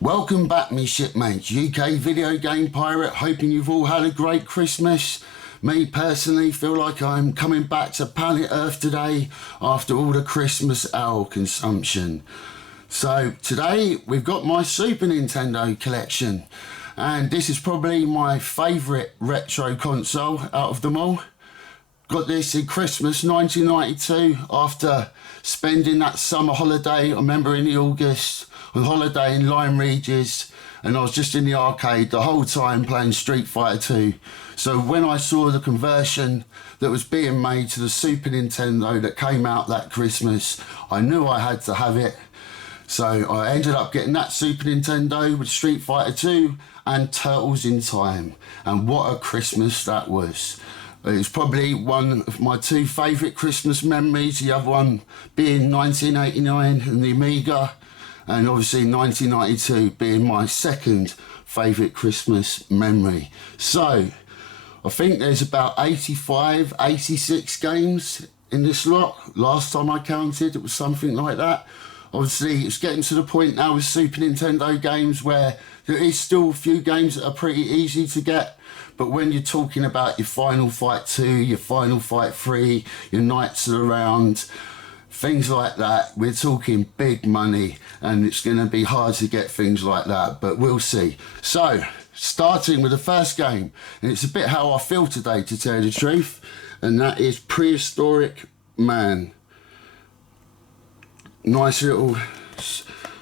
Welcome back, me shipmates. UK video game pirate, hoping you've all had a great Christmas. Me personally feel like I'm coming back to planet Earth today after all the Christmas owl consumption. So today we've got my Super Nintendo collection, and this is probably my favourite retro console out of them all. Got this in Christmas 1992 after spending that summer holiday, I remember in the August, on holiday in Lyme Regis, and I was just in the arcade the whole time playing Street Fighter 2. So when I saw the conversion that was being made to the Super Nintendo that came out that Christmas, I knew I had to have it. So I ended up getting that Super Nintendo with Street Fighter 2 and Turtles in Time. And what a Christmas that was. It's probably one of my two favourite Christmas memories, the other one being 1989 and the Amiga, and obviously 1992 being my second favourite Christmas memory. So I think there's about 85, 86 games in this lot. Last time I counted, it was something like that. Obviously, it's getting to the point now with Super Nintendo games where there is still a few games that are pretty easy to get. But when you're talking about your Final Fight 2, your Final Fight 3, your Knights of the Round, things like that, we're talking big money, and it's going to be hard to get things like that, but we'll see. So, starting with the first game, and it's a bit how I feel today, to tell you the truth, and that is Prehistoric Man. Nice little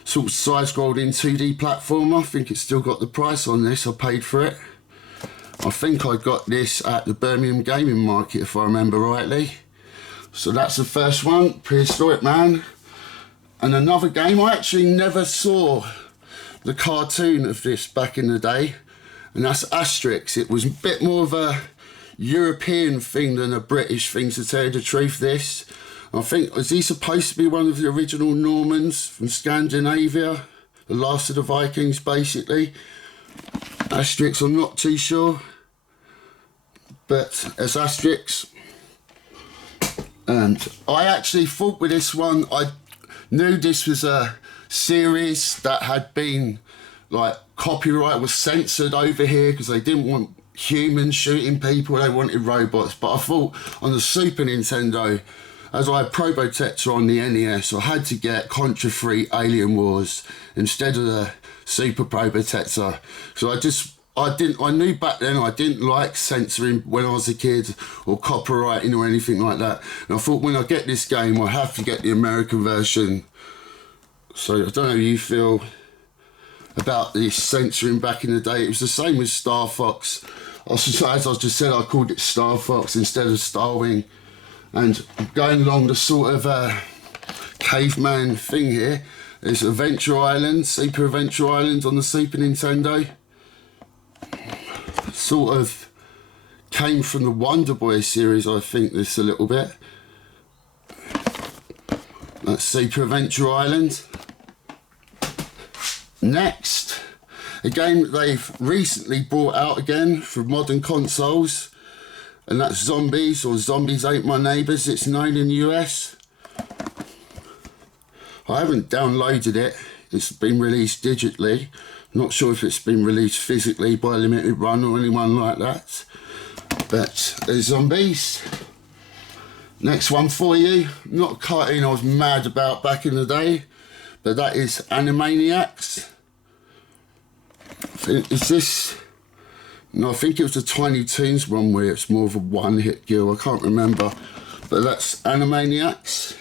sort of side-scrolling 2D platformer. I think it's still got the price on this. I paid for it. I think I got this at the Birmingham Gaming Market, if I remember rightly. So that's the first one, Prehistoric Man. And another game, I actually never saw the cartoon of this back in the day, and that's Asterix. It was a bit more of a European thing than a British thing, to tell you the truth, this. I think, is he supposed to be one of the original Normans from Scandinavia? The last of the Vikings, basically. Asterix, I'm not too sure. But as Asterix. And I actually thought with this one, I knew this was a series that had been, like, copyright was censored over here because they didn't want humans shooting people, they wanted robots. But I thought on the Super Nintendo, as I had Probotector on the NES, I had to get Contra-Free Alien Wars instead of the Super Probotector. So I knew back then I didn't like censoring when I was a kid, or copyrighting or anything like that. And I thought when I get this game, I have to get the American version. So I don't know how you feel about this censoring back in the day. It was the same with Star Fox. As I just said, I called it Star Fox instead of Starwing. And going along the sort of caveman thing here, there's Adventure Island, Super Adventure Island on the Super Nintendo. Sort of came from the Wonder Boy series, I think, this a little bit. That's Super Adventure Island. Next, a game that they've recently brought out again for modern consoles, and that's Zombies, or Zombies Ain't My Neighbours, it's known in the US. I haven't downloaded it, it's been released digitally. Not sure if it's been released physically by Limited Run or anyone like that. But there's Zombies. Next one for you, not a cartoon I was mad about back in the day, but that is Animaniacs. Is this... No, I think it was the Tiny Toons one where it's more of a one-hit kill. I can't remember. But that's Animaniacs.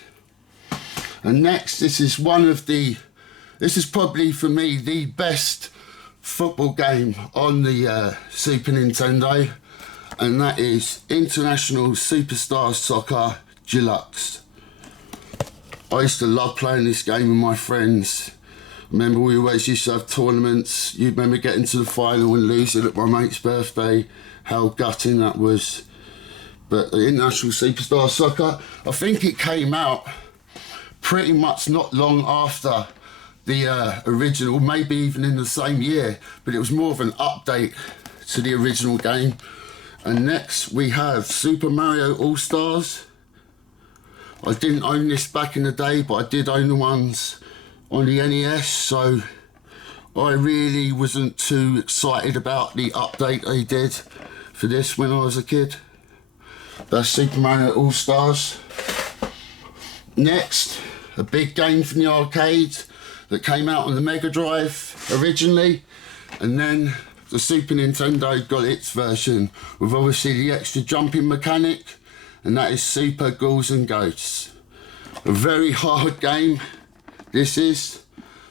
And next, this is probably for me the best football game on the Super Nintendo. And that is International Superstar Soccer Deluxe. I used to love playing this game with my friends. Remember, we always used to have tournaments. You remember getting to the final and losing at my mate's birthday. How gutting that was. But the International Superstar Soccer, I think it came out pretty much not long after the original, maybe even in the same year. But it was more of an update to the original game. And next we have Super Mario AllStars. I didn't own this back in the day, but I did own the ones on the NES, so I really wasn't too excited about the update they did for this when I was a kid. That's Superman at AllStars. Next, a big game from the arcade that came out on the Mega Drive originally, and then the Super Nintendo got its version with obviously the extra jumping mechanic, and that is Super Ghouls and Ghosts. A very hard game this is,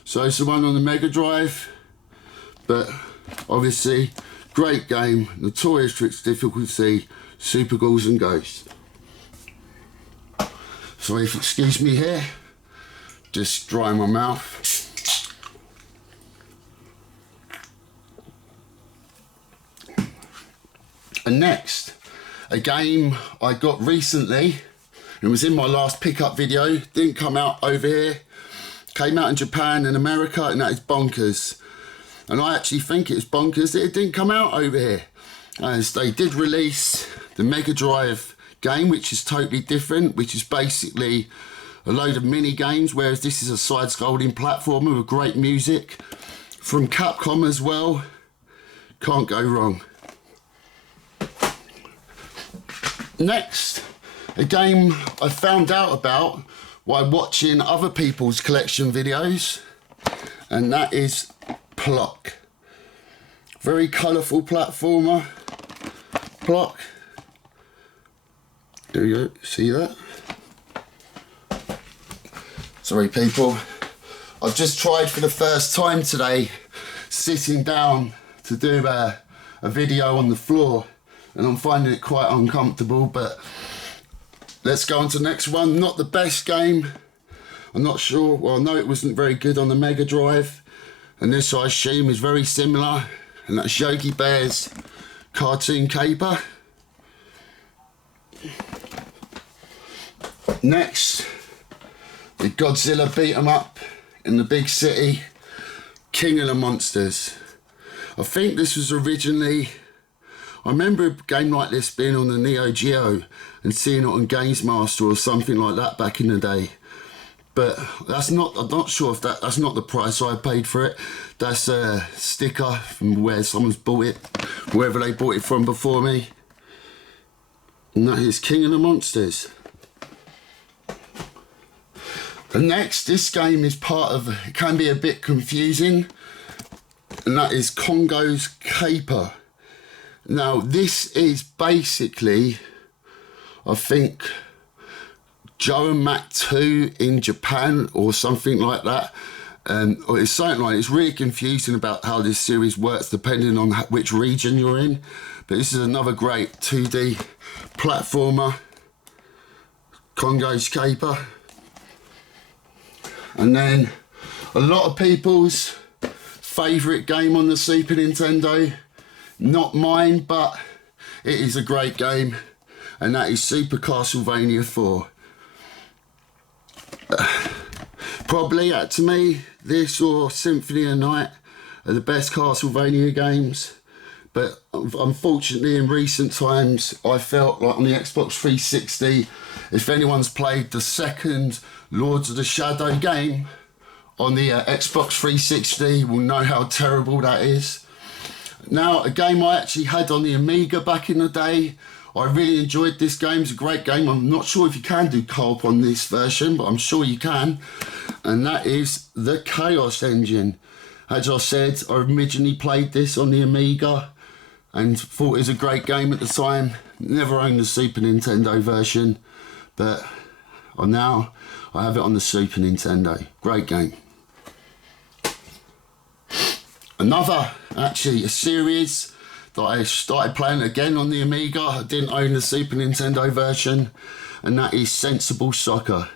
so it's the one on the Mega Drive, but obviously great game, notorious for its difficulty, Super Ghouls and Ghosts. Sorry if excuse me here, just drying my mouth. And next, a game I got recently. It was in my last pickup video, didn't come out over here. Came out in Japan and America, and that is Bonkers. And I actually think it's bonkers that it didn't come out over here, as they did release the Mega Drive game, which is totally different, which is basically a load of mini games, whereas this is a side-scrolling platformer with great music from Capcom as well. Can't go wrong. Next, a game I found out about while watching other people's collection videos, and that is Pluck. Very colourful platformer. Pluck. There you go, see that? Sorry people, I've just tried for the first time today sitting down to do a video on the floor, and I'm finding it quite uncomfortable, but let's go on to the next one. Not the best game, I'm not sure. Well, I know it wasn't very good on the Mega Drive, and this I assume is very similar, and that's Yogi Bears Cartoon Caper. Next, the Godzilla beat 'em up in the big city, King of the Monsters. I think this was originally, I remember a game like this being on the Neo Geo and seeing it on Games Master or something like that back in the day. But that's not, I'm not sure if that's not the price I paid for it. That's a sticker from where someone's bought it, wherever they bought it from before me. And that is King of the Monsters. The next, this game is part of, it can be a bit confusing, and that is Congos Caper. Now this is basically, I think, Joe and Mac 2 in Japan or something like that. Or it's something like, it's really confusing about how this series works depending on which region you're in. But this is another great 2D platformer, Congos Caper. And then a lot of people's favourite game on the Super Nintendo, not mine, but it is a great game, and that is Super Castlevania IV. Probably, to me, this or Symphony of the Night are the best Castlevania games, but unfortunately in recent times I felt like on the Xbox 360, if anyone's played the second Lords of the Shadow game on the Xbox 360 will know how terrible that is. Now, a game I actually had on the Amiga back in the day, I really enjoyed this game. It's a great game. I'm not sure if you can do co-op on this version, but I'm sure you can. And that is the Chaos Engine. As I said, I originally played this on the Amiga and thought it was a great game at the time. Never owned the Super Nintendo version, but now I have it on the Super Nintendo. Great game. Another, actually, a series that I started playing again on the Amiga. I didn't own the Super Nintendo version, and that is Sensible Soccer.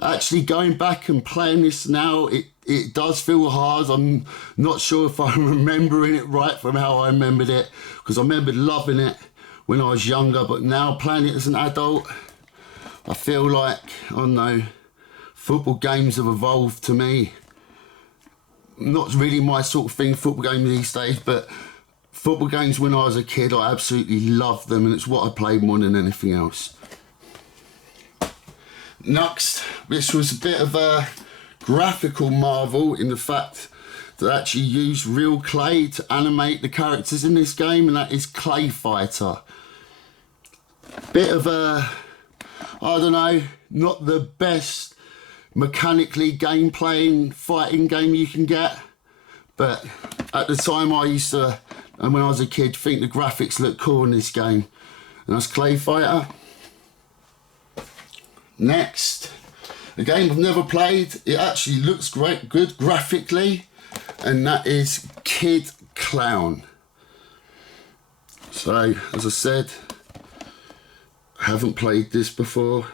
Actually, going back and playing this now, it does feel hard. I'm not sure if I'm remembering it right from how I remembered it, because I remembered loving it when I was younger, but now playing it as an adult, I feel like, I don't know, football games have evolved to me. Not really my sort of thing, football games these days, but football games when I was a kid, I absolutely loved them, and it's what I played more than anything else. Next, this was a bit of a graphical marvel in the fact that actually use real clay to animate the characters in this game, and that is Clay Fighter. Bit of a, I don't know, not the best mechanically game playing fighting game you can get, but at the time I used to, and when I was a kid, think the graphics looked cool in this game, and that's Clay Fighter. Next, a game I've never played, it actually looks good graphically, and that is Kid Clown. So, as I said, I haven't played this before,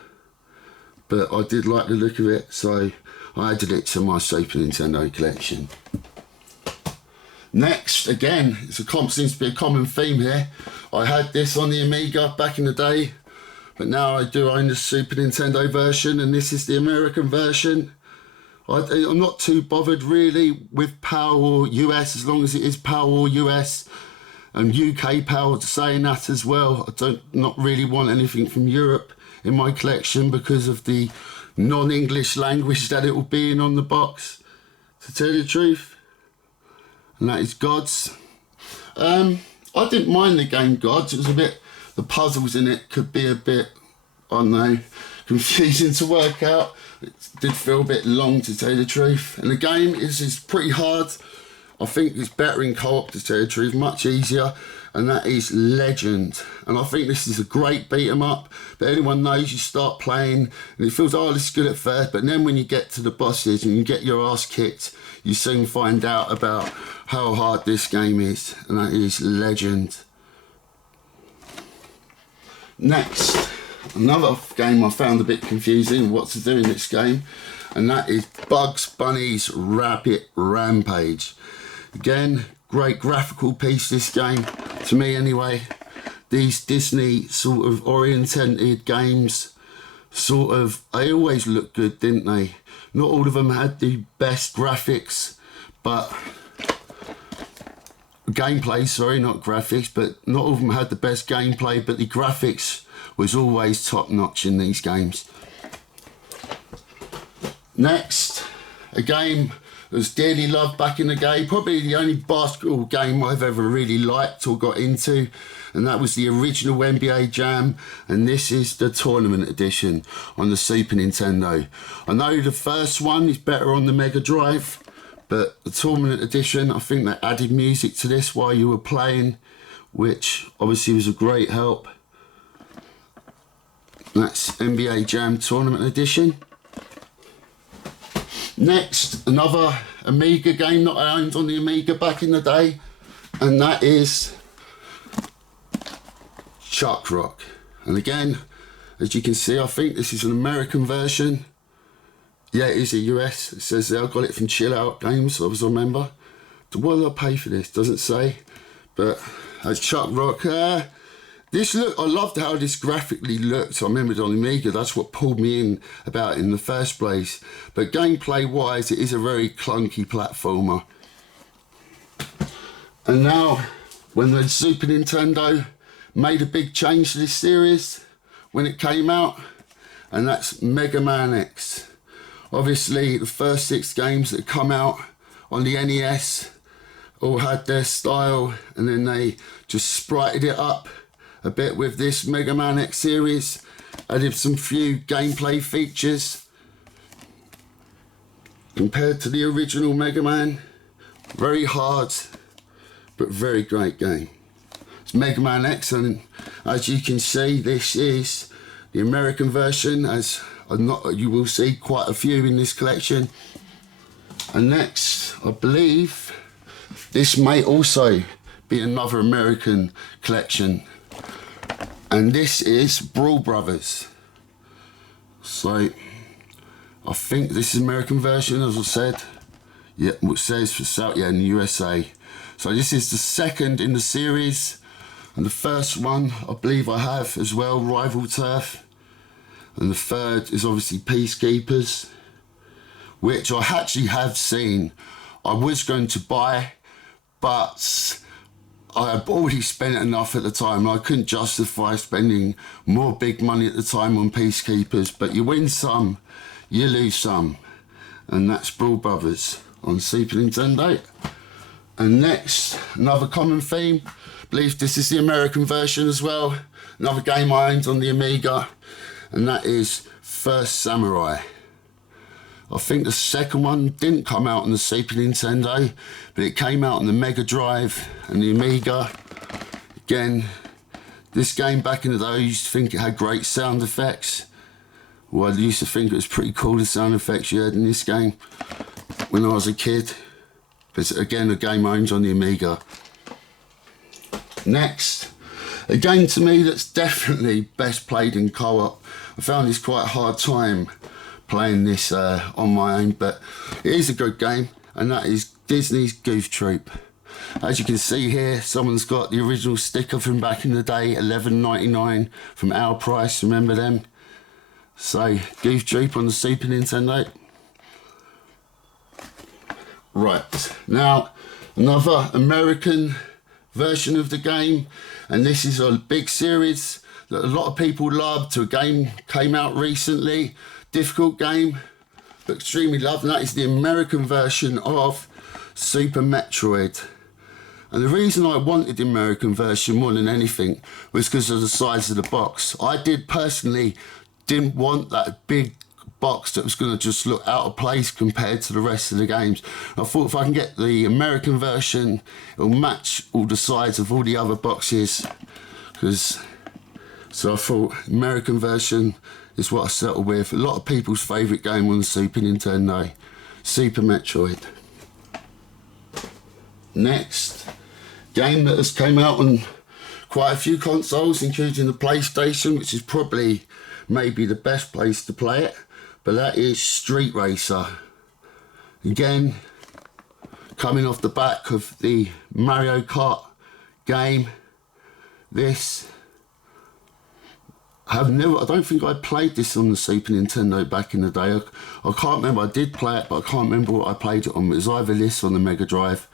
but I did like the look of it, so I added it to my Super Nintendo collection. Next, again, seems to be a common theme here. I had this on the Amiga back in the day, but now I do own the Super Nintendo version, and this is the American version. I'm not too bothered really with PAL or US, as long as it is PAL or US, and UK PAL saying that as well. I don't not really want anything from Europe in my collection because of the non-English language that it will be in on the box, to tell you the truth. And that is Gods. I didn't mind the game Gods. It was a bit, the puzzles in it could be a bit, I don't know, confusing to work out. It did feel a bit long, to tell you the truth. And the game is pretty hard. I think it's better in co-op, to tell you the truth, much easier. And that is Legend. And I think this is a great beat 'em up. But anyone knows, you start playing and it feels, oh, this is good at first. But then when you get to the bosses and you get your ass kicked, you soon find out about how hard this game is. And that is Legend. Next, another game I found a bit confusing what to do in this game, and that is Bugs Bunny's Rabbit Rampage. Again, great graphical piece, this game, to me anyway. These Disney sort of oriented games, they always looked good, didn't they? Not all of them had the best graphics, but gameplay, sorry, not graphics, but not all of them had the best gameplay, but the graphics was always top notch in these games. Next, a game that was dearly loved back in the day, probably the only basketball game I've ever really liked or got into, and that was the original NBA Jam, and this is the Tournament Edition on the Super Nintendo. I know the first one is better on the Mega Drive, but the Tournament Edition, I think they added music to this while you were playing, which obviously was a great help. That's NBA Jam Tournament Edition. Next, another Amiga game that I owned on the Amiga back in the day, and that is Chuck Rock. And again, as you can see, I think this is an American version. Yeah, it is a US. It says there, I got it from Chill Out Games, as I remember. What did I pay for this? Doesn't say. But as Chuck Rock, I loved how this graphically looked. I remember it on Amiga, that's what pulled me in about it in the first place. But gameplay wise, it is a very clunky platformer. And now, when the Super Nintendo made a big change to this series, when it came out, and that's Mega Man X. Obviously, the first 6 games that come out on the NES all had their style, and then they just sprited it up a bit with this Mega Man X series, added some few gameplay features compared to the original Mega Man. Very hard, but very great game. It's Mega Man X, and as you can see, this is the American version, as you will see quite a few in this collection. And next, I believe this may also be another American collection, and this is Brawl Brothers. So I think this is American version, as I said. Yeah, it says for South, yeah, in the USA. So this is the second in the series, and the first one I believe I have as well, Rival Turf. And the third is obviously Peacekeepers, which I actually have seen. I was going to buy, but I had already spent enough at the time. I couldn't justify spending more big money at the time on Peacekeepers, but you win some, you lose some. And that's Brawl Brothers on Super Nintendo. And next, another common theme. I believe this is the American version as well. Another game I owned on the Amiga, and that is First Samurai. I think the second one didn't come out on the Super Nintendo, but it came out on the Mega Drive and the Amiga. Again, this game back in the day, I used to think it had great sound effects. Well, I used to think it was pretty cool, the sound effects you had in this game when I was a kid. But again, a game I owned on the Amiga. Next, a game to me that's definitely best played in co-op. I found this quite a hard time playing this on my own, but it is a good game, and that is Disney's Goof Troop. As you can see here, someone's got the original sticker from back in the day, $11.99 from our price, remember them? So, Goof Troop on the Super Nintendo. Right, now another American version of the game, and this is a big series that a lot of people loved. A game came out recently, difficult game, but extremely loved, and that is the American version of Super Metroid. And the reason I wanted the American version more than anything was because of the size of the box. I didn't want that big box that was going to just look out of place compared to the rest of the games. I thought if I can get the American version, it'll match all the size of all the other boxes. So I thought American version is what I settled with. A lot of people's favourite game on the Super Nintendo, Super Metroid. Next, game that has came out on quite a few consoles, including the PlayStation, which is probably maybe the best place to play it, but that is Street Racer. Again, coming off the back of the Mario Kart game. I don't think I played this on the Super Nintendo back in the day. I can't remember, I did play it, but I can't remember what I played it on. It was either this on the Mega Drive.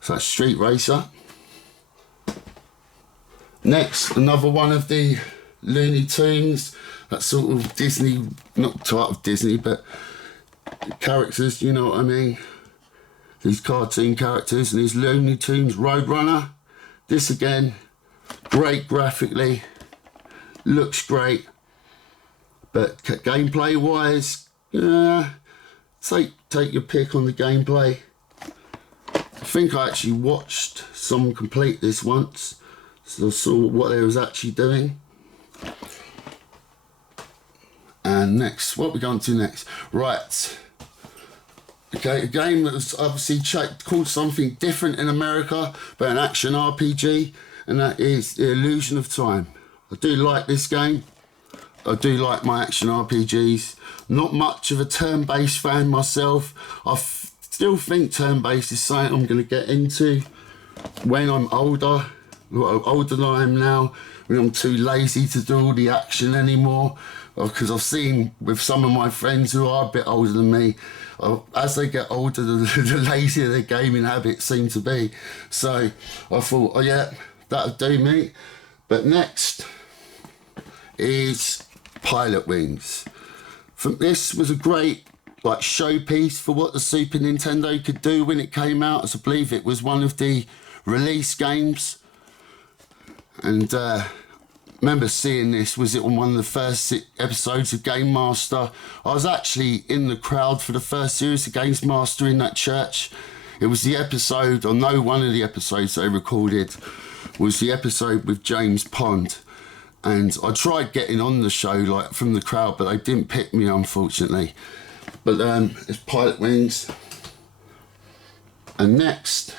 So that's Street Racer. Next, another one of the Looney Tunes, that sort of Disney, not type of Disney, but characters, you know what I mean? These cartoon characters, and these Looney Tunes Roadrunner. This again, great graphically, looks great, but gameplay wise, take your pick on the gameplay. I think I actually watched someone complete this once, so I saw what they was actually doing. And next, what are we going to next? Right. Okay, a game that was obviously called something different in America, but an action RPG, and that is The Illusion of Time. I do like this game. I do like my action RPGs. Not much of a turn-based fan myself. I still think turn-based is something I'm going to get into when I'm older. Older than I am now, when I'm too lazy to do all the action anymore. Because I've seen with some of my friends who are a bit older than me, as they get older, the lazier their gaming habits seem to be. So I thought, oh yeah, that'll do me. But next is Pilot Wings. This was a great showpiece for what the Super Nintendo could do when it came out, as I believe it was one of the release games. And remember seeing this, was it on one of the first episodes of Game Master? I was actually in the crowd for the first series of Game Master in that church. It was the episode, or no, one of the episodes they recorded was the episode with James Pond. And I tried getting on the show from the crowd, but they didn't pick me, unfortunately. But it's Pilot Wings. And next,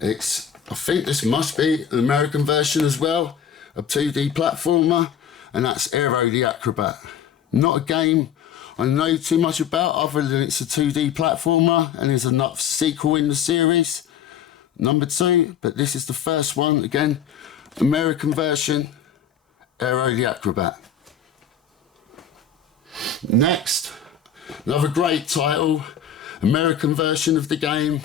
I think this must be an American version as well, a 2D platformer, and that's Aero the Acrobat. Not a game I know too much about, other than it's a 2D platformer, and there's a sequel in the series, number 2, but this is the first one. Again, American version, Aero the Acrobat. Next, another great title, American version of the game.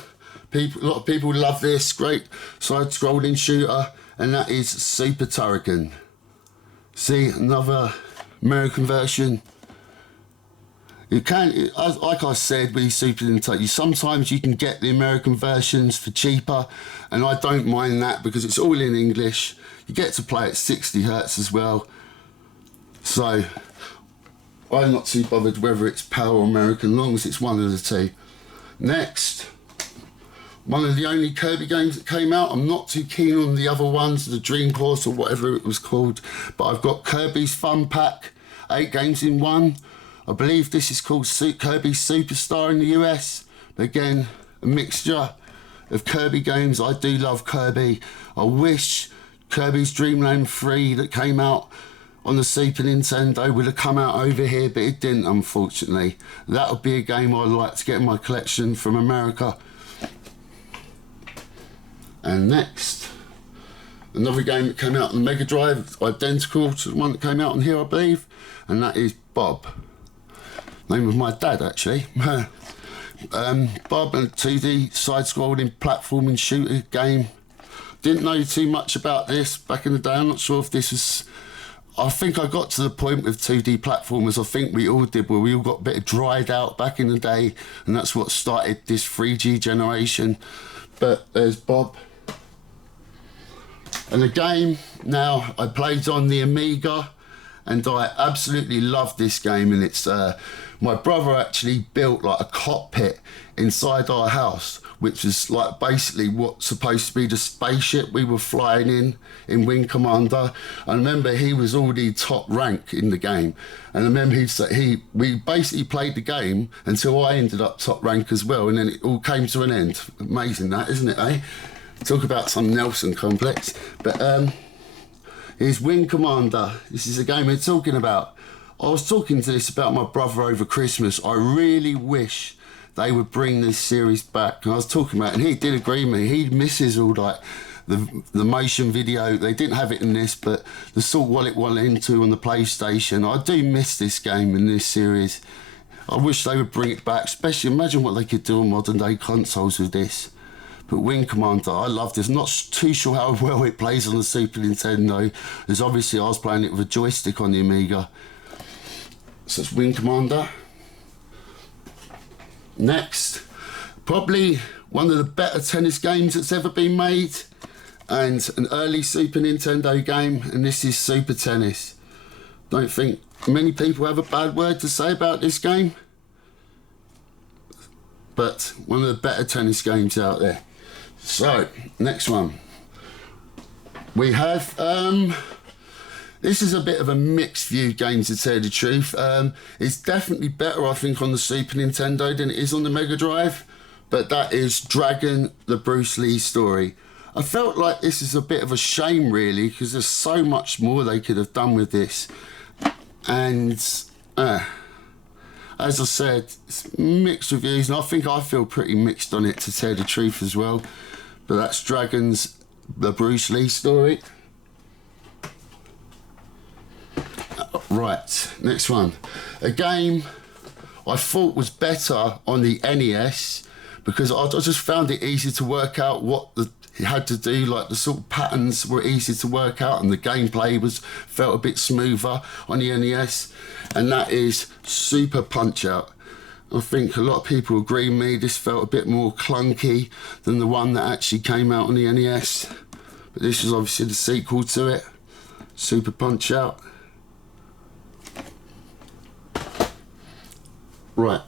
A lot of people love this, great side-scrolling shooter, and that is Super Turrican. See, another American version. Like I said, with Super Nintendo, sometimes you can get the American versions for cheaper, and I don't mind that because it's all in English. You get to play at 60 hertz as well, so I'm not too bothered whether it's PAL or American, long as it's one of the two. Next, one of the only Kirby games that came out. I'm not too keen on the other ones, the Dream Course or whatever it was called, but I've got Kirbys Fun Pack, 8 games in one. I believe this is called Kirby Superstar in the US. Again, a mixture of Kirby games. I do love Kirby. I wish Kirby's Dream Land 3 that came out on the Super Nintendo would have come out over here, but it didn't, unfortunately. That would be a game I'd like to get in my collection from America. And next, another game that came out on the Mega Drive, identical to the one that came out on here, I believe, and that is Bob. Name of my dad, actually. Bob, a 2D side-scrolling platforming shooter game. Didn't know too much about this back in the day. I'm not sure if this was... I think I got to the point with 2D platformers, I think we all did, where we all got a bit dried out back in the day, and that's what started this 3G generation. But there's Bob. And the game, now, I played on the Amiga, and I absolutely love this game, and it's my brother actually built like a cockpit inside our house, which is like basically what's supposed to be the spaceship we were flying in Wing Commander. I remember he was already top rank in the game, and I remember we basically played the game until I ended up top rank as well, and then it all came to an end. Amazing that, isn't it, eh? Talk about some Nelson complex. But here's Wing Commander. This is a game we're talking about. I was talking to this about my brother over Christmas. I really wish they would bring this series back. And I was talking about it, and he did agree with me. He misses all like the motion video. They didn't have it in this, but the sort what it went into on the PlayStation. I do miss this game in this series. I wish they would bring it back, especially imagine what they could do on modern day consoles with this. But Wing Commander, I love this. Not too sure how well it plays on the Super Nintendo, as obviously I was playing it with a joystick on the Amiga. So it's Wing Commander. Next, probably one of the better tennis games that's ever been made, and an early Super Nintendo game, and this is Super Tennis. Don't think many people have a bad word to say about this game, but one of the better tennis games out there. So, next one. We have, this is a bit of a mixed view game, to tell the truth. It's definitely better, I think, on the Super Nintendo than it is on the Mega Drive, but that is Dragon, the Bruce Lee story. I felt like this is a bit of a shame, really, because there's so much more they could have done with this. And, as I said, it's mixed reviews, and I think I feel pretty mixed on it, to tell the truth as well. But that's Dragon's the Bruce Lee story. Right, next one. A game I thought was better on the NES because I just found it easy to work out what it had to do, like the sort of patterns were easy to work out, and the gameplay felt a bit smoother on the NES, and that is Super Punch-Out. I think a lot of people agree with me, this felt a bit more clunky than the one that actually came out on the NES, but this was obviously the sequel to it, Super Punch-Out. Right,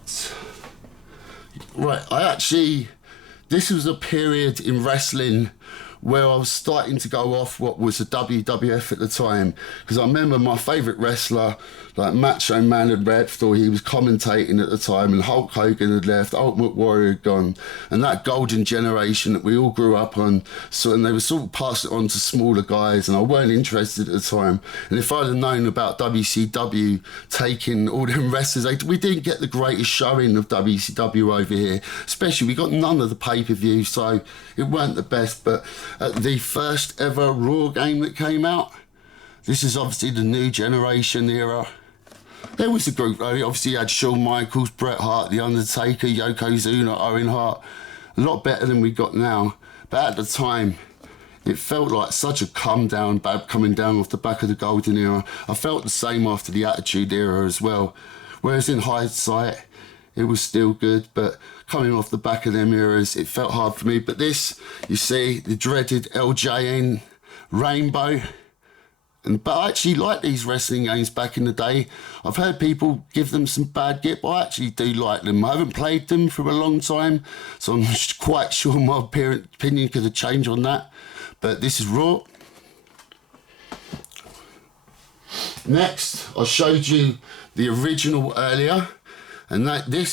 this was a period in wrestling where I was starting to go off what was the WWF at the time, because I remember my favourite wrestler, like Macho Man, had left, or he was commentating at the time, and Hulk Hogan had left, Ultimate Warrior had gone, and that golden generation that we all grew up on, and they were sort of passed it on to smaller guys, and I weren't interested at the time. And if I'd have known about WCW taking all them wrestlers, we didn't get the greatest showing of WCW over here, especially we got none of the pay-per-view, so it weren't the best. But at the first ever Raw game that came out, this is obviously the new generation era. There was a group, obviously you had Shawn Michaels, Bret Hart, The Undertaker, Yokozuna, Owen Hart, a lot better than we got now. But at the time, it felt like such a coming down off the back of the golden era. I felt the same after the Attitude era as well, whereas in hindsight, it was still good, but coming off the back of them eras, it felt hard for me. But this, you see, the dreaded LJN Rainbow. But I actually like these wrestling games back in the day. I've heard people give them some bad grip, but I actually do like them. I haven't played them for a long time, so I'm quite sure my opinion could have changed on that. But this is Raw. Next, I showed you the original earlier, and I showed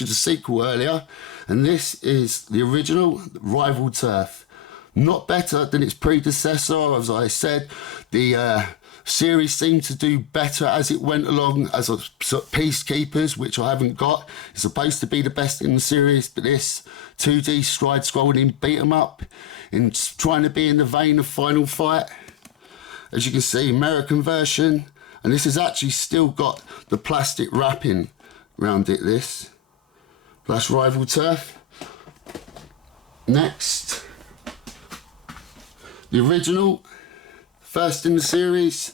you the sequel earlier, and this is the original Rival Turf. Not better than its predecessor, as I said. The series seemed to do better as it went along, as a Peacekeepers, which I haven't got. It's supposed to be the best in the series, but this 2D side-scrolling beat 'em up, in trying to be in the vein of Final Fight. As you can see, American version, and this has actually still got the plastic wrapping around it, this. That's Rival Turf. Next, the original, first in the series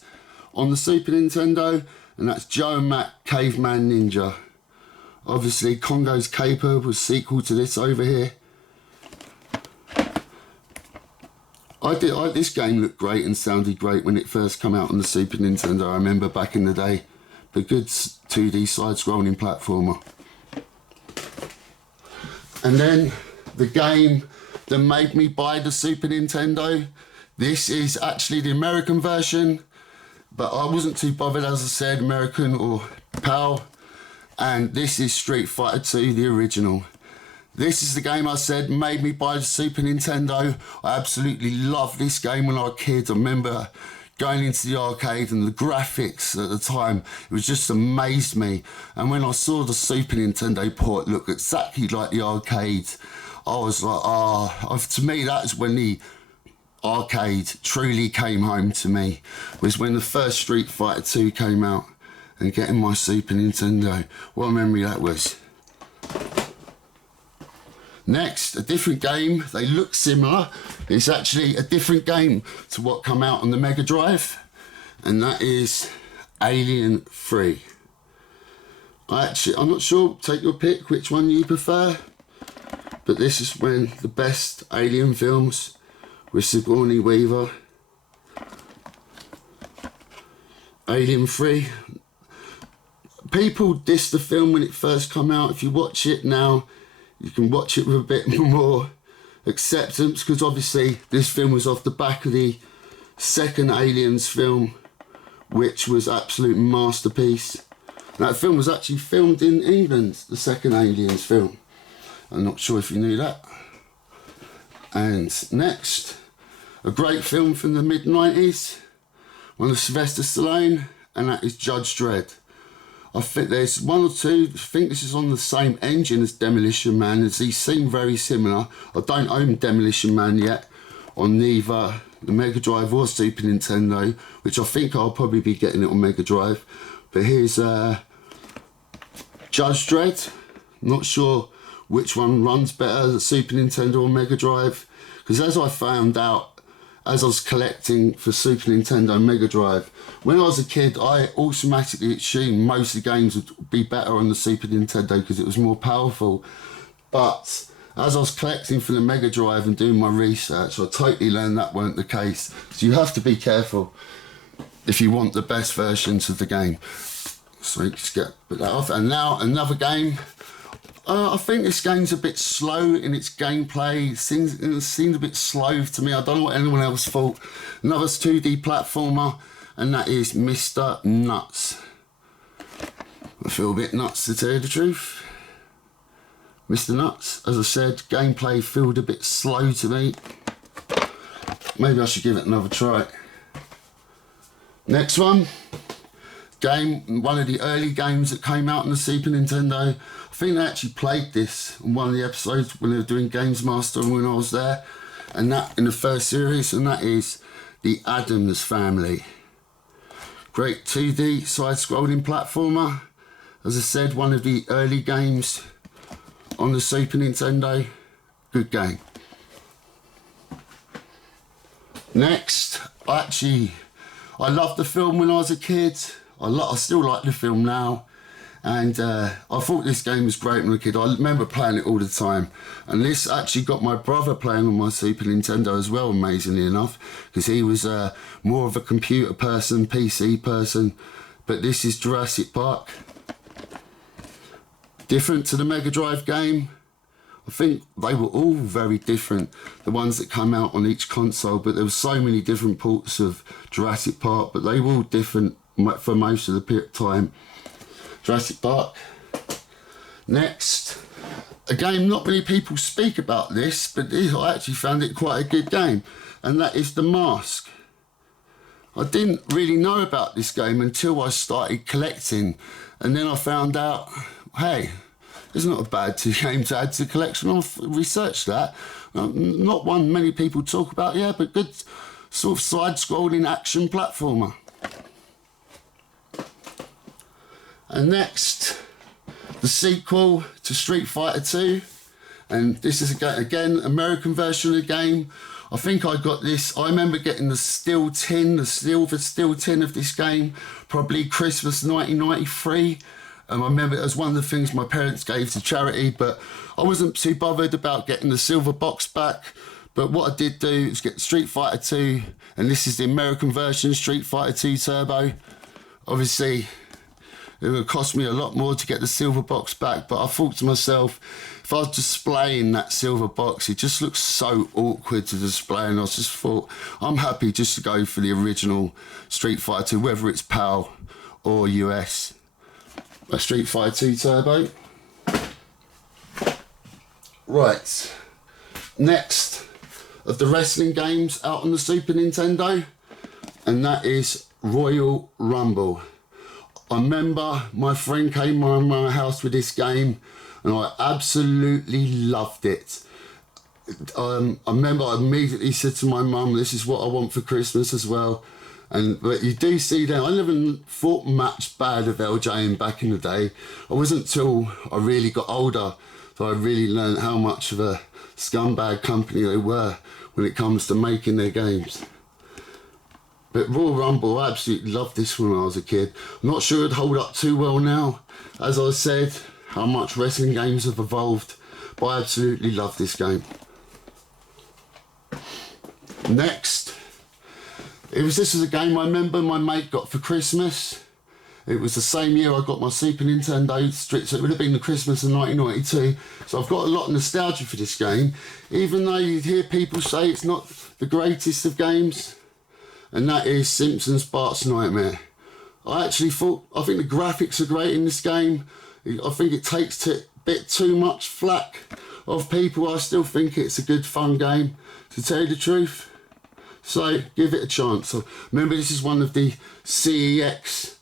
on the Super Nintendo, and that's Joe and Matt Caveman Ninja. Obviously, Congos Caper was sequel to this over here. This game looked great and sounded great when it first came out on the Super Nintendo. I remember back in the day, the good 2D side-scrolling platformer. And then the game that made me buy the Super Nintendo. This is actually the American version, but I wasn't too bothered, as I said, American or PAL. And this is Street Fighter 2, the original. This is the game I said made me buy the Super Nintendo. I absolutely loved this game when I was a kid. I remember going into the arcade and the graphics at the time, it was just amazed me. And when I saw the Super Nintendo port look exactly like the arcade, I was like, to me, that's when the arcade truly came home to me, was when the first Street Fighter 2 came out, and getting my Super Nintendo. What a memory that was. Next, a different game. They look similar. It's actually a different game to what come out on the Mega Drive, and that is Alien 3. I'm not sure, take your pick which one you prefer, but this is when the best Alien films with Sigourney Weaver. Alien 3. People dissed the film when it first came out. If you watch it now, you can watch it with a bit more acceptance, because obviously this film was off the back of the second Aliens film, which was absolute masterpiece. That film was actually filmed in England, the second Aliens film. I'm not sure if you knew that. And next, a great film from the mid-90s, one of Sylvester Stallone, and that is Judge Dredd. I think there's one or two, I think this is on the same engine as Demolition Man, as these seem very similar. I don't own Demolition Man yet on neither the Mega Drive or Super Nintendo, which I think I'll probably be getting it on Mega Drive. But here's Judge Dredd. Not sure which one runs better, the Super Nintendo or Mega Drive, because as I found out, as I was collecting for Super Nintendo and Mega Drive, when I was a kid, I automatically assumed most of the games would be better on the Super Nintendo because it was more powerful. But as I was collecting for the Mega Drive and doing my research, I totally learned that weren't the case. So you have to be careful if you want the best versions of the game. So you just get that off. And now another game. I think this game's a bit slow in its gameplay. It seems a bit slow to me. I don't know what anyone else thought. Another 2D platformer, and that is Mr. Nuts. I feel a bit nuts, to tell you the truth. Mr. Nuts, as I said, gameplay felt a bit slow to me. Maybe I should give it another try. Next one. One of the early games that came out on the Super Nintendo. I think they actually played this in one of the episodes when they were doing Games Master when I was there, and that in the first series, and that is the Addams Family. Great 2D side-scrolling platformer. As I said, one of the early games on the Super Nintendo. Good game. Next, I loved the film when I was a kid. I still like the film now. And I thought this game was great when I was a kid. I remember playing it all the time. And this actually got my brother playing on my Super Nintendo as well, amazingly enough, because he was more of a computer person, PC person. But this is Jurassic Park. Different to the Mega Drive game. I think they were all very different, the ones that come out on each console, but there were so many different ports of Jurassic Park, but they were all different for most of the time. Jurassic Park. Next, a game not many people speak about this, but I actually found it quite a good game, and that is The Mask. I didn't really know about this game until I started collecting, and then I found out, hey, it's not a bad game to add to the collection. I've researched that. Not one many people talk about, yeah, but good sort of side-scrolling action platformer. And next, the sequel to Street Fighter II. And this is, again, American version of the game. I think I got this, I remember getting the steel tin, the silver steel tin of this game, probably Christmas 1993. I remember it was one of the things my parents gave to charity, but I wasn't too bothered about getting the silver box back. But what I did do is get Street Fighter 2, and this is the American version, Street Fighter 2 Turbo. Obviously, it would cost me a lot more to get the silver box back, but I thought to myself, if I was displaying that silver box, it just looks so awkward to display, and I just thought, I'm happy just to go for the original Street Fighter 2, whether it's PAL or US. A Street Fighter 2 Turbo. Right, next of the wrestling games out on the Super Nintendo, and that is Royal Rumble. I remember my friend came around my house with this game, and I absolutely loved it. I remember I immediately said to my mum, this is what I want for Christmas as well. But you do see that I never thought much bad of LJN back in the day. I wasn't till I really got older that I really learned how much of a scumbag company they were when it comes to making their games. But Royal Rumble, I absolutely loved this when I was a kid. I'm not sure it'd hold up too well now. As I said, how much wrestling games have evolved, but I absolutely love this game. Next, this was a game I remember my mate got for Christmas. It was the same year I got my Super Nintendo, so it would have been the Christmas of 1992. So I've got a lot of nostalgia for this game, even though you hear people say it's not the greatest of games. And that is Simpsons Bart's Nightmare. I think the graphics are great in this game. I think it takes a bit too much flack of people. I still think it's a good fun game, to tell you the truth. So give it a chance. Remember, this is one of the CEX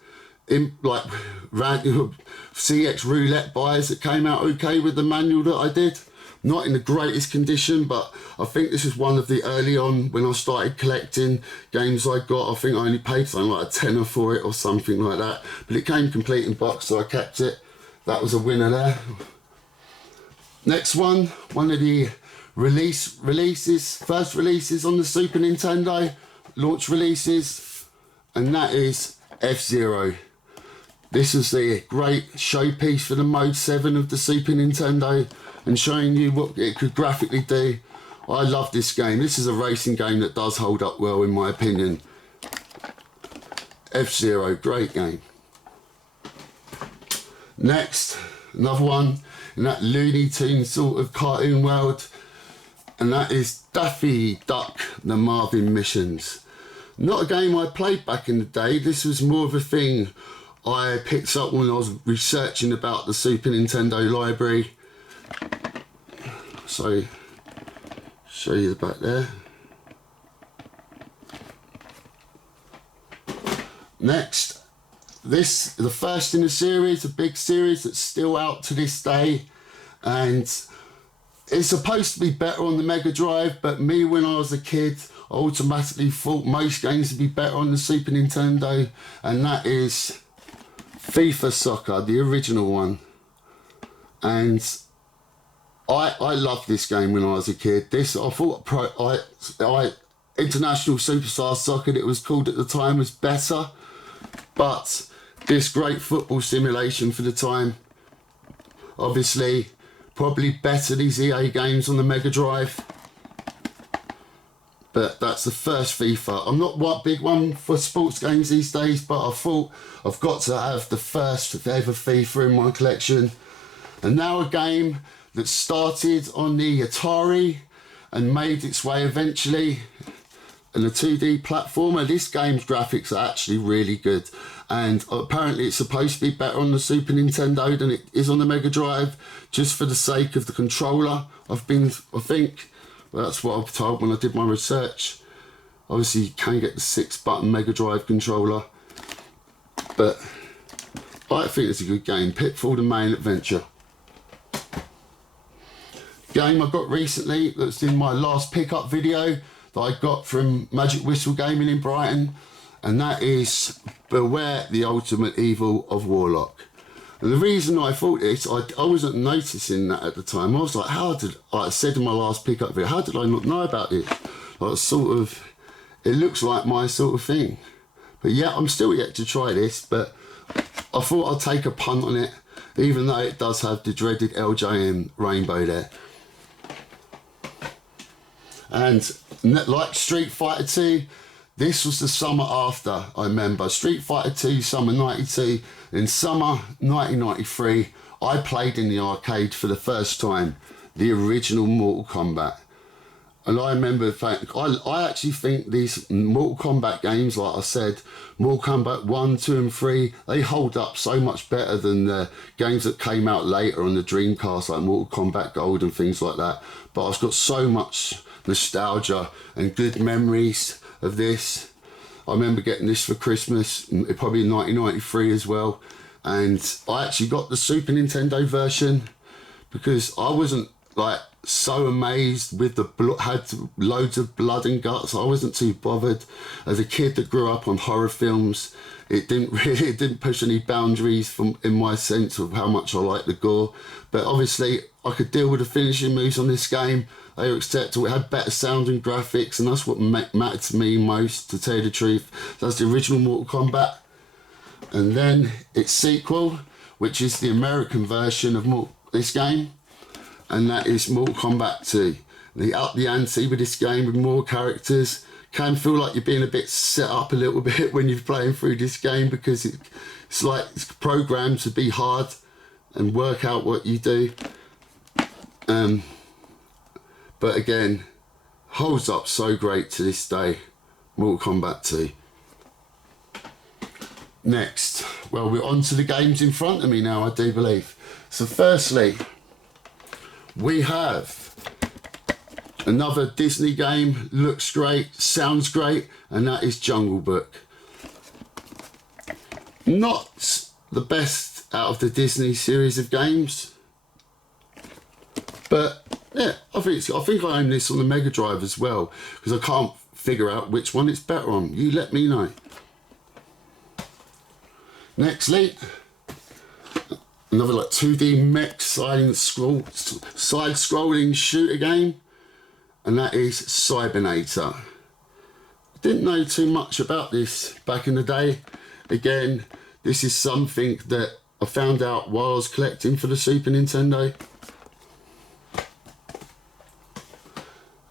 CEX roulette buys that came out okay with the manual that I did. Not in the greatest condition, but I think this is one of the early on when I started collecting games I got. I think I only paid something like a tenner for it or something like that. But it came complete in box, so I kept it. That was a winner there. Next one of the first releases on the Super Nintendo, launch releases, and that is FZero. This is the great showpiece for the Mode 7 of the Super Nintendo, and showing you what it could graphically do. I love this game. This is a racing game that does hold up well in my opinion. FZero, great game. Next, another one in that Looney Tunes sort of cartoon world, and that is Duffy Duck, The Marvin Missions. Not a game I played back in the day. This was more of a thing I picked up when I was researching about the Super Nintendo library. So, show you the back there. Next, this the first in the series, a big series that's still out to this day, and it's supposed to be better on the Mega Drive, but me, when I was a kid, I automatically thought most games would be better on the Super Nintendo, and that is FIFA Soccer, the original one. And I loved this game when I was a kid. I thought International Superstar Soccer, it was called at the time, was better. But this great football simulation for the time. Obviously, probably better these EA games on the Mega Drive. But that's the first FIFA. I'm not one big one for sports games these days, but I thought I've got to have the first ever FIFA in my collection. And now a game that started on the Atari and made its way eventually in a 2D platformer. This game's graphics are actually really good, and apparently it's supposed to be better on the Super Nintendo than it is on the Mega Drive, just for the sake of the controller. I think. Well, that's what I was told when I did my research. Obviously, you can get the 6-button Mega Drive controller, but I think it's a good game. Pitfall: The Main Adventure. Game I got recently that's in my last pickup video that I got from Magic Whistle Gaming in Brighton, and that is Beware the Ultimate Evil of Warlock. And the reason I thought this, I wasn't noticing that at the time. I was like, like I said in my last pickup video, how did I not know about this? Like, it looks like my sort of thing. But yeah, I'm still yet to try this, but I thought I'd take a punt on it, even though it does have the dreaded LJN rainbow there. And like Street Fighter 2, this was the summer after, I remember. Street Fighter 2, summer 92. In summer 1993, I played in the arcade for the first time, the original Mortal Kombat. And I remember, I actually think these Mortal Kombat games, like I said, Mortal Kombat 1, 2 and 3, they hold up so much better than the games that came out later on the Dreamcast, like Mortal Kombat Gold and things like that. But I've got so much nostalgia and good memories of this. I remember getting this for Christmas, probably in 1993 as well. And I actually got the Super Nintendo version because I wasn't like so amazed with the had loads of blood and guts. I wasn't too bothered. As a kid that grew up on horror films, it didn't push any boundaries in my sense of how much I like the gore. But obviously I could deal with the finishing moves on this game. They were acceptable. It had better sound and graphics, and that's what mattered to me most, to tell you the truth. That's the original Mortal Kombat. And then its sequel, which is the American version of this game, and that is Mortal Kombat 2. They up the ante with this game with more characters. Can feel like you're being a bit set up a little bit when you're playing through this game, because it's like it's programmed to be hard and work out what you do. But again, holds up so great to this day. Mortal Kombat 2. Next, well, we're on to the games in front of me now, I do believe. So firstly, we have another Disney game, looks great, sounds great, and that is Jungle Book. Not the best out of the Disney series of games, but yeah, I think I own this on the Mega Drive as well, because I can't figure out which one it's better on. You let me know. Nextly, another like 2D mech side-scrolling shooter game, and that is Cybernator. Didn't know too much about this back in the day. Again, this is something that I found out while I was collecting for the Super Nintendo.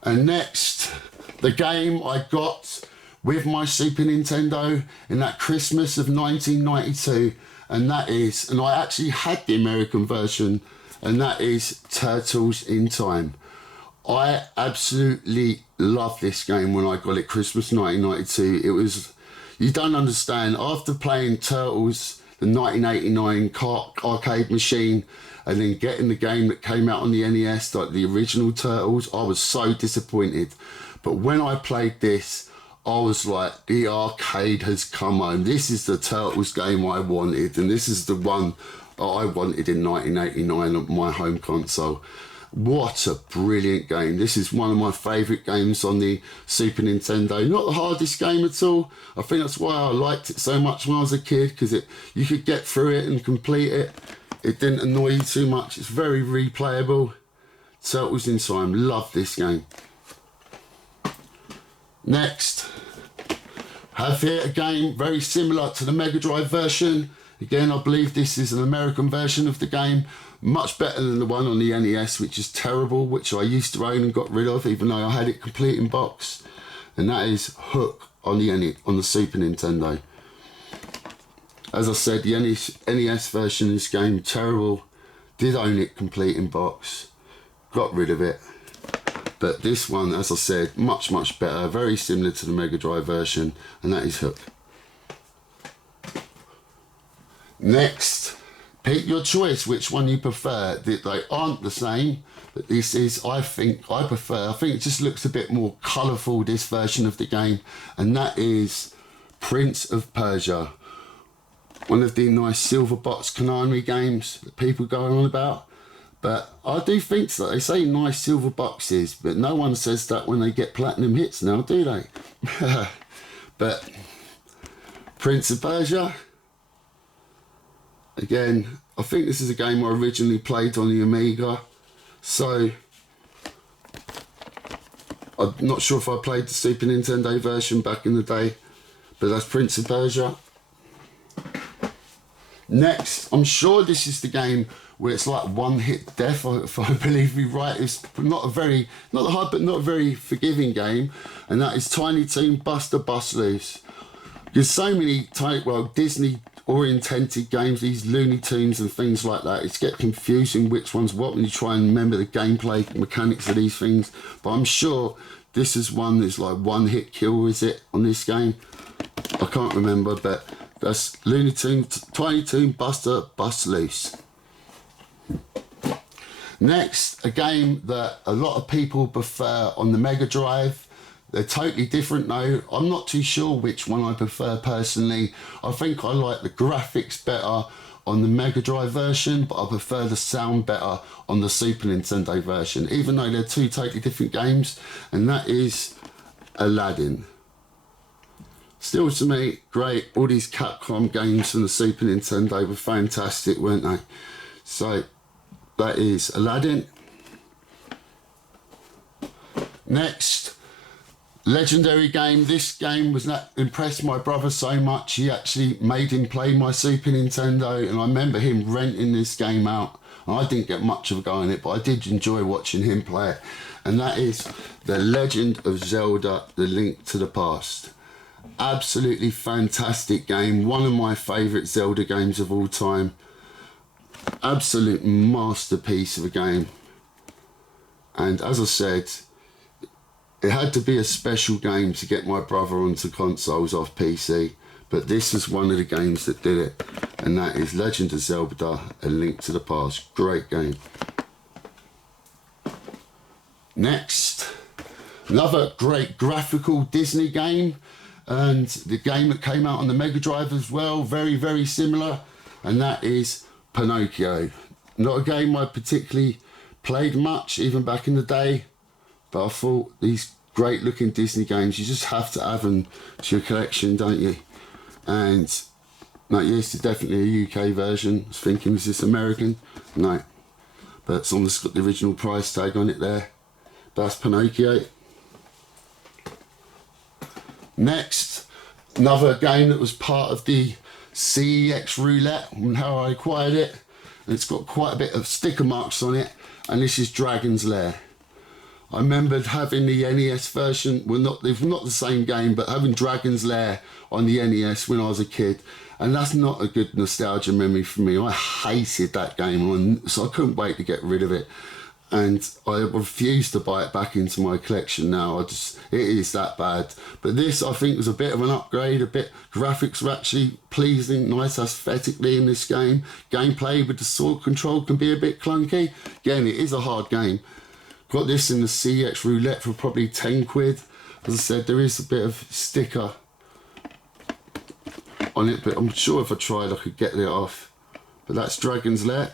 And next, the game I got with my Super Nintendo in that Christmas of 1992, and that is, and I actually had the American version, and that is Turtles in Time. I absolutely loved this game when I got it Christmas 1992. It was, you don't understand, after playing Turtles, the 1989 arcade machine, and then getting the game that came out on the NES, like the original Turtles, I was so disappointed. But when I played this, I was like, the arcade has come home. This is the Turtles game I wanted, and this is the one that I wanted in 1989 on my home console. What a brilliant game. This is one of my favourite games on the Super Nintendo. Not the hardest game at all. I think that's why I liked it so much when I was a kid, because you could get through it and complete it. It didn't annoy you too much. It's very replayable. Turtles in Time. Love this game. Next, have here a game very similar to the Mega Drive version, Again, I believe this is an American version of the game, much better than the one on the NES, which is terrible, which I used to own and got rid of, even though I had it complete in box. And that is Hook on the Super Nintendo. As I said, the NES version of this game, terrible. Did own it complete in box, got rid of it. But this one, as I said, much better, very similar to the Mega Drive version, and that is Hook. Next, pick your choice, which one you prefer. They aren't the same, but this is, I think it just looks a bit more colourful, this version of the game, and that is Prince of Persia. One of the nice silver box Konami games that people go on about. But I do think so. They say nice silver boxes, but no one says that when they get platinum hits now, do they? But Prince of Persia, again, I think this is a game I originally played on the Amiga, so I'm not sure if I played the Super Nintendo version back in the day, but that's Prince of Persia. Next, I'm sure this is the game where it's like one hit death, if I believe me right. It's not a very forgiving game, and that is Tiny Toon Buster Bust Loose. There's so many Disney oriented games, these Looney Tunes and things like that. It's get confusing which one's what when you try and remember the gameplay mechanics of these things. But I'm sure this is one that's like one hit kill, is it, on this game? I can't remember, but that's Looney Tunes, Tiny Toon Buster Bust Loose. Next, a game that a lot of people prefer on the Mega Drive. They're totally different though. I'm not too sure which one I prefer personally. I think I like the graphics better on the Mega Drive version, but I prefer the sound better on the Super Nintendo version, even though they're two totally different games, and that is Aladdin. Still, to me, great. All these Capcom games from the Super Nintendo were fantastic, weren't they? So that is Aladdin. Next, legendary game. This game was not impressed my brother so much, he actually made him play my Super Nintendo, and I remember him renting this game out. I didn't get much of a go in it, but I did enjoy watching him play it. And that is The Legend of Zelda, The Link to the Past. Absolutely fantastic game. One of my favourite Zelda games of all time. Absolute masterpiece of a game. And as I said, it had to be a special game to get my brother onto consoles off PC, but this was one of the games that did it, and that is Legend of Zelda, A Link to the Past. Great game. Next, another great graphical Disney game, and the game that came out on the Mega Drive as well, very similar, and that is Pinocchio. Not a game I particularly played much, even back in the day, but I thought these great looking Disney games, you just have to have them to your collection, don't you? And no, yes, it's definitely a UK version. I was thinking, is this American? No, but it's almost got the original price tag on it there. That's Pinocchio. Next, another game that was part of the CEX roulette and how I acquired it. And it's got quite a bit of sticker marks on it, and this is Dragon's Lair. I remembered having the NES version, they're not the same game, but having Dragon's Lair on the NES when I was a kid, and that's not a good nostalgia memory for me. I hated that game, so I couldn't wait to get rid of it, and I refuse to buy it back into my collection now. It is that bad. But this, I think, was a bit of an upgrade. Graphics were actually pleasing, nice aesthetically in this game. Gameplay with the sword control can be a bit clunky. Again, it is a hard game. Got this in the CX roulette for probably 10 quid. As I said, there is a bit of sticker on it, but I'm sure if I tried I could get it off. But that's Dragon's Lair.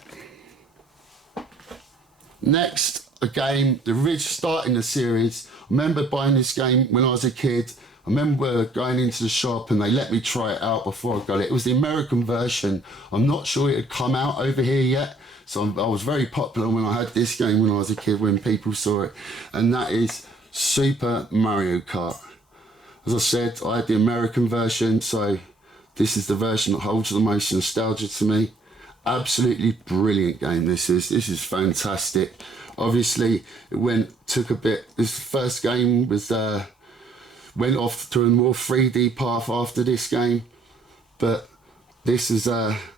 Next, a game, starting the series. I remember buying this game when I was a kid. I remember going into the shop and they let me try it out before I got it. It was the American version. I'm not sure it had come out over here yet. So I was very popular when I had this game when I was a kid, when people saw it. And that is Super Mario Kart. As I said, I had the American version, so this is the version that holds the most nostalgia to me. Absolutely brilliant game this is fantastic. Obviously it took a bit, this first game was went off to a more 3D path after this game, but this is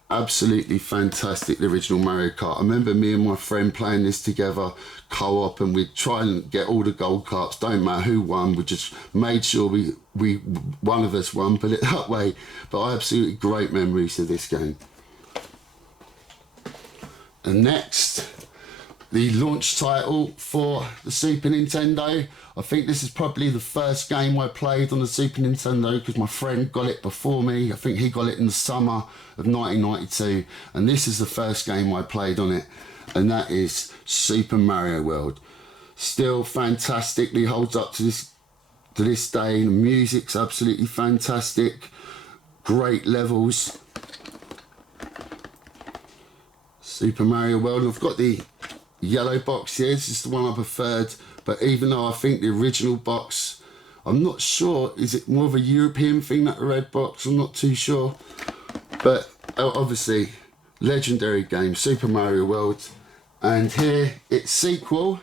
absolutely fantastic, the original Mario Kart. I remember me and my friend playing this together, co-op, and we'd try and get all the gold carts, don't matter who won, we just made sure we one of us won, put it that way. But I absolutely great memories of this game. And next, the launch title for the Super Nintendo. I think this is probably the first game I played on the Super Nintendo because my friend got it before me. I think he got it in the summer of 1992, and this is the first game I played on it, and that is Super Mario World. Still fantastically holds up to this day. The music's absolutely fantastic, great levels. Super Mario World. I've got the yellow box here. This is the one I preferred, but even though I think the original box, I'm not sure, is it more of a European thing, that red box? I'm not too sure, but obviously legendary game, Super Mario World. And here it's sequel,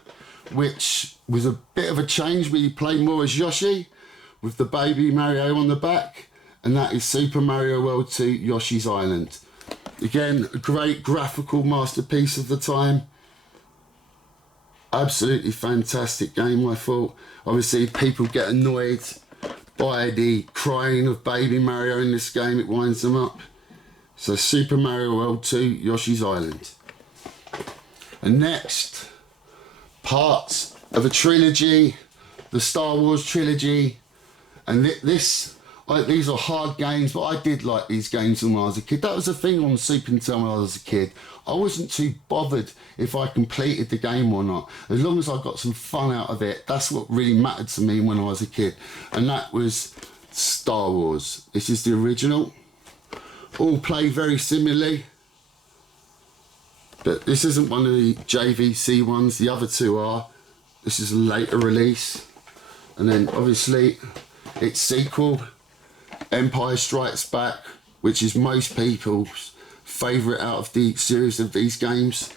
which was a bit of a change where you play more as Yoshi with the baby Mario on the back, and that is Super Mario World 2 Yoshi's Island. Again, a great graphical masterpiece of the time. Absolutely fantastic game, I thought. Obviously people get annoyed by the crying of baby Mario in this game, it winds them up. So Super Mario World 2 Yoshi's Island. And next, part of a trilogy, the Star Wars trilogy. And these are hard games, but I did like these games when I was a kid. That was the thing on Super Nintendo when I was a kid. I wasn't too bothered if I completed the game or not. As long as I got some fun out of it, that's what really mattered to me when I was a kid. And that was Star Wars. This is the original. All play very similarly. But this isn't one of the JVC ones. The other two are. This is a later release. And then obviously its sequel, Empire Strikes Back, which is most people's favourite out of the series of these games.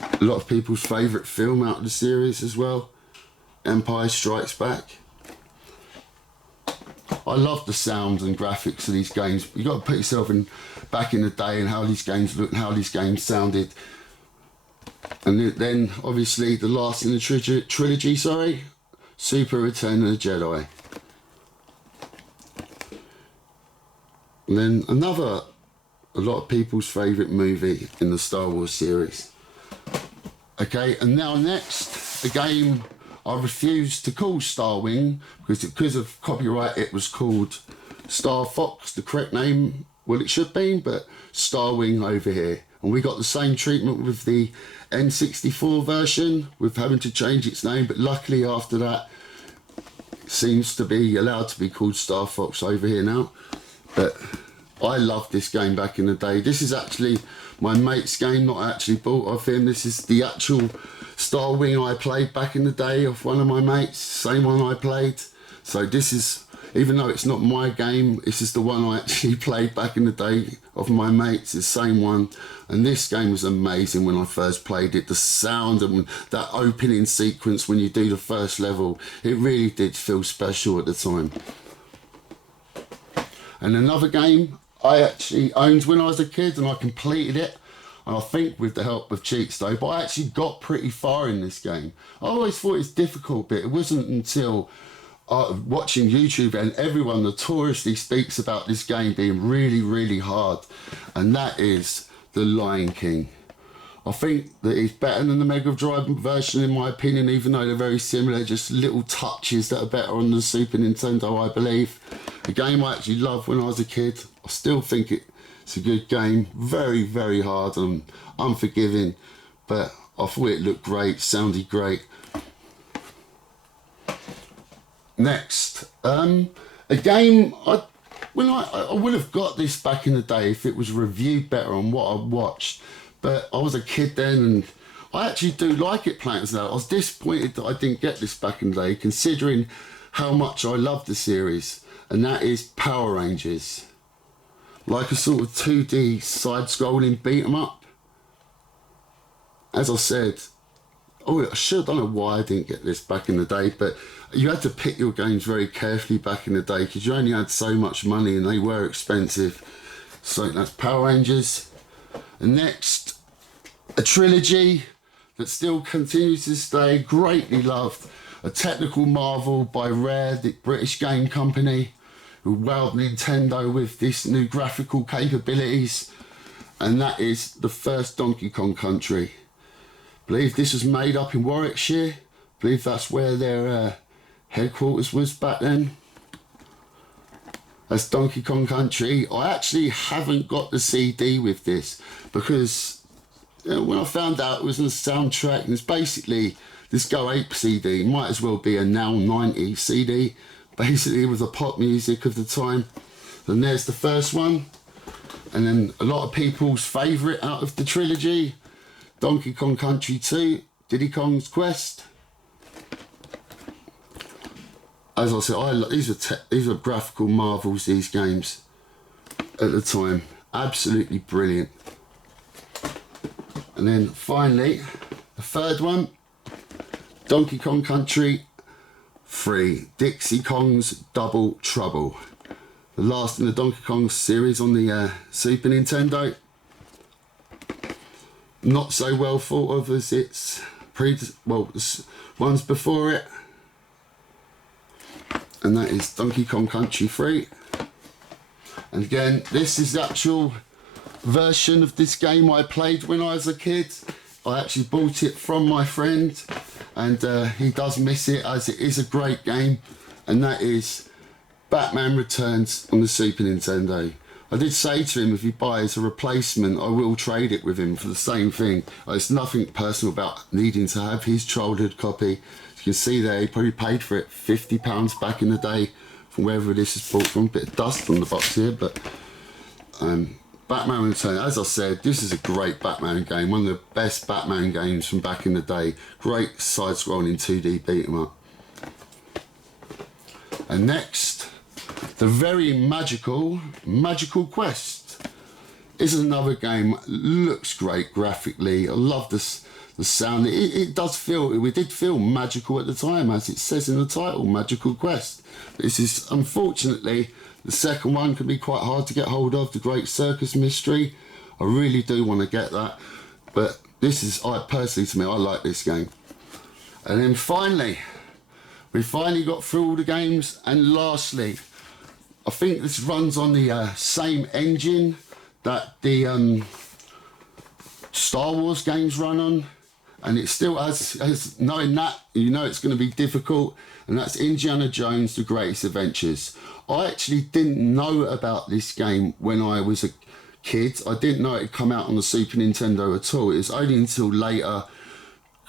A lot of people's favourite film out of the series as well, Empire Strikes Back. I love the sounds and graphics of these games. You got to put yourself in back in the day and how these games looked and how these games sounded. And then obviously the last in the trilogy, Super Return of the Jedi. And then a lot of people's favourite movie in the Star Wars series. Okay, and now next, a game I refuse to call Star Wing because of copyright. It was called Star Fox, the correct name, well it should be, but Star Wing over here. And we got the same treatment with the N64 version, with having to change its name, but luckily after that, it seems to be allowed to be called Star Fox over here now. But I loved this game back in the day. This is actually my mate's game, not actually bought off him. This is the actual Star Wing I played back in the day off one of my mates, same one I played. So this is, even though it's not my game, this is the one I actually played back in the day of my mates, the same one. And this game was amazing when I first played it. The sound and that opening sequence when you do the first level, it really did feel special at the time. And another game I actually owned when I was a kid, and I completed it, and I think with the help of cheats though, but I actually got pretty far in this game. I always thought it was difficult, but it wasn't until watching YouTube and everyone notoriously speaks about this game being really, really hard, and that is The Lion King. I think that it's better than the Mega Drive version in my opinion, even though they're very similar, just little touches that are better on the Super Nintendo, I believe. A game I actually loved when I was a kid. I still think it's a good game. Very, very hard and unforgiving, but I thought it looked great, sounded great. Next, a game I would have got this back in the day if it was reviewed better on what I watched, but I was a kid then and I actually do like it playing now. I was disappointed that I didn't get this back in the day considering how much I love the series, and that is Power Rangers. like a sort of 2D side-scrolling beat 'em up. As I said, I don't know why I didn't get this back in the day, but you had to pick your games very carefully back in the day because you only had so much money and they were expensive. So that's Power Rangers. And next, a trilogy that still continues to stay, greatly loved. A technical marvel by Rare, the British game company, who wowed Nintendo with this new graphical capabilities. And that is the first Donkey Kong Country. I believe this was made up in Warwickshire. I believe that's where their headquarters was back then. That's Donkey Kong Country. I actually haven't got the CD with this because when I found out it was on the soundtrack, and it's basically this Go Ape CD, might as well be a Now 90 CD, basically with the pop music of the time. And there's the first one. And then a lot of people's favourite out of the trilogy, Donkey Kong Country 2, Diddy Kong's Quest. As I said, these are graphical marvels, these games, at the time. Absolutely brilliant. And then finally, the third one, Donkey Kong Country 3, Dixie Kong's Double Trouble. The last in the Donkey Kong series on the Super Nintendo. Not so well thought of as its ones before it. And that is Donkey Kong Country 3. And again, this is the actual version of this game I played when I was a kid. I actually bought it from my friend, and he does miss it as it is a great game, and that is Batman Returns on the Super Nintendo. I did say to him if he buys a replacement I will trade it with him for the same thing. It's nothing personal about needing to have his childhood copy. You can see there he probably paid for it £50 back in the day from wherever this is bought from. Bit of dust on the box here, but Batman Returns, as I said, this is a great Batman game, one of the best Batman games from back in the day. Great side-scrolling 2D beat 'em up. And next, the very magical Quest. This is another game, looks great graphically. I love the sound. It did feel magical at the time, as it says in the title, Magical Quest. This is, unfortunately, the second one can be quite hard to get hold of, The Great Circus Mystery. I really do want to get that, but this is, personally to me, I like this game. And then finally, we finally got through all the games, and lastly, I think this runs on the same engine that the Star Wars games run on, and it still has, knowing that, you know it's going to be difficult, and that's Indiana Jones, The Greatest Adventures. I actually didn't know about this game when I was a kid. I didn't know it had come out on the Super Nintendo at all. It was only until later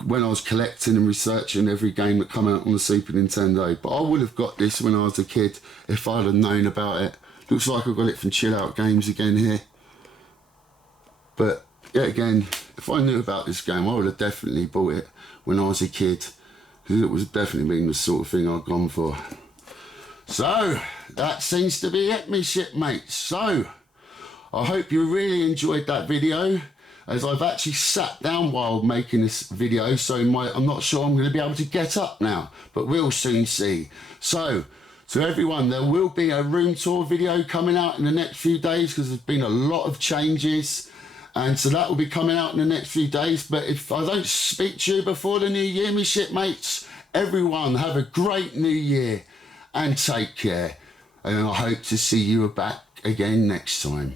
when I was collecting and researching every game that come out on the Super Nintendo. But I would have got this when I was a kid if I'd have known about it. Looks like I got it from Chill Out Games again here. But yeah, again, if I knew about this game, I would have definitely bought it when I was a kid, because it was definitely been the sort of thing I'd gone for. So that seems to be it, me shipmates. So I hope you really enjoyed that video, as I've actually sat down while making this video, so I'm not sure I'm going to be able to get up now, but we'll soon see. So to everyone, there will be a room tour video coming out in the next few days, because there's been a lot of changes, and so that will be coming out in the next few days. But if I don't speak to you before the new year, me shipmates, everyone have a great new year and take care, and I hope to see you back again next time.